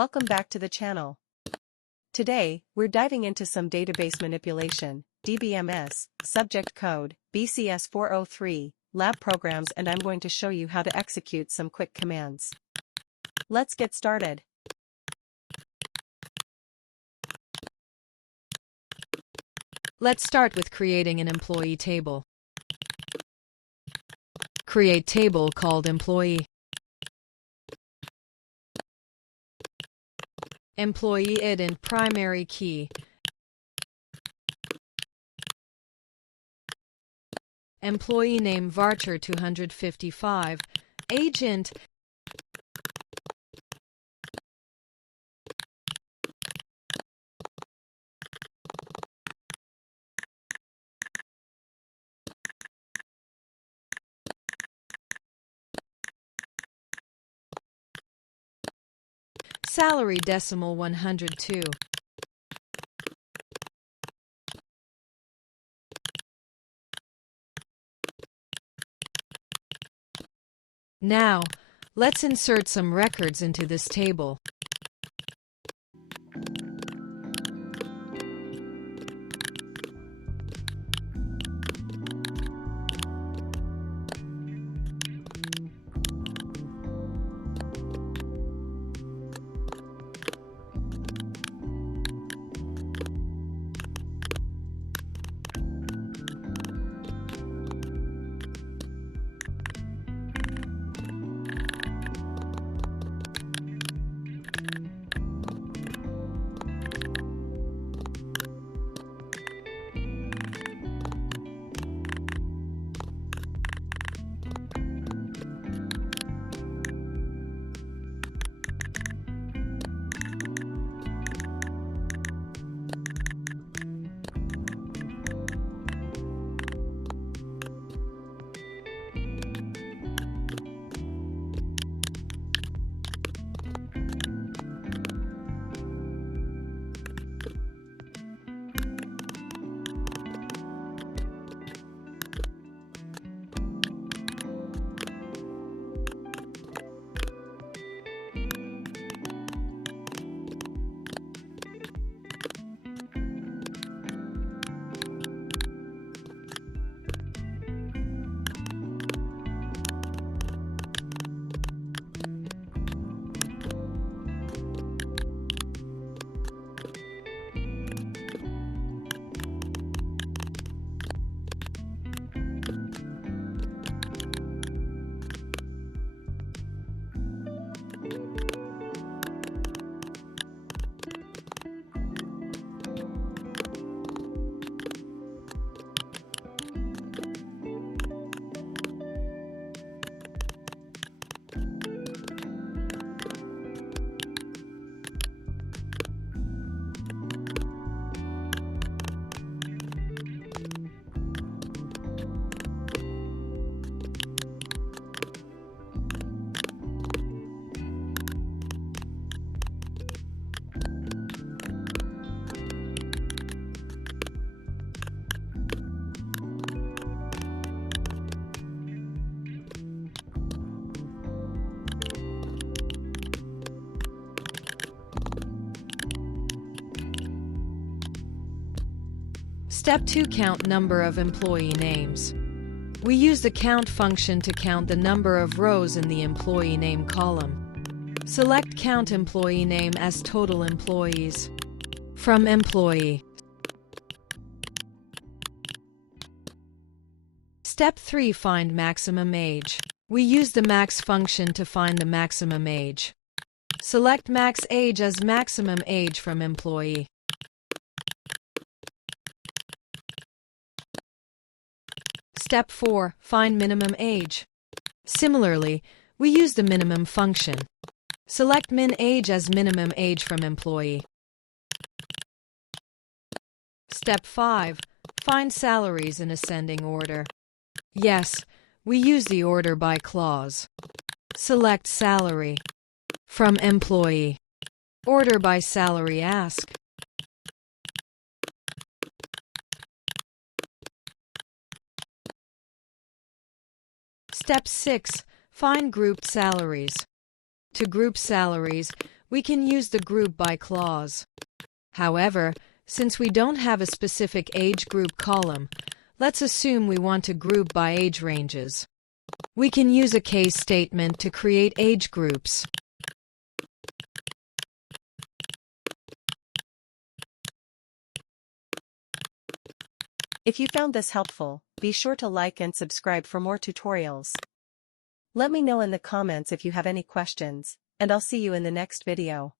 Welcome back to the channel. Today, we're diving into some database manipulation, DBMS, subject code, BCS403, lab programs, and I'm going to show you how to execute some quick commands. Let's get started. Let's start with creating an employee table. Create table called employee. Employee ID primary key. Employee name voucher 255. Agent. Salary decimal 102. Now, let's insert some records into this table. Step 2. Count number of employee names. We use the count function to count the number of rows in the employee name column. Select count employee name as total employees. From employee. Step 3. Find maximum age. We use the max function to find the maximum age. Select max age as maximum age from employee. Step 4. Find minimum age. Similarly, we use the minimum function. Select min age as minimum age from employee. Step 5. Find salaries in ascending order. Yes, we use the order by clause. Select salary. From employee. Order by salary ask. Step 6. Find grouped salaries. To group salaries, We can use the group by clause. However, since we don't have a specific age group column, let's assume we want to group by age ranges. We can use a case statement to create age groups. If you found this helpful, be sure to like and subscribe for more tutorials. Let me know in the comments if you have any questions, and I'll see you in the next video.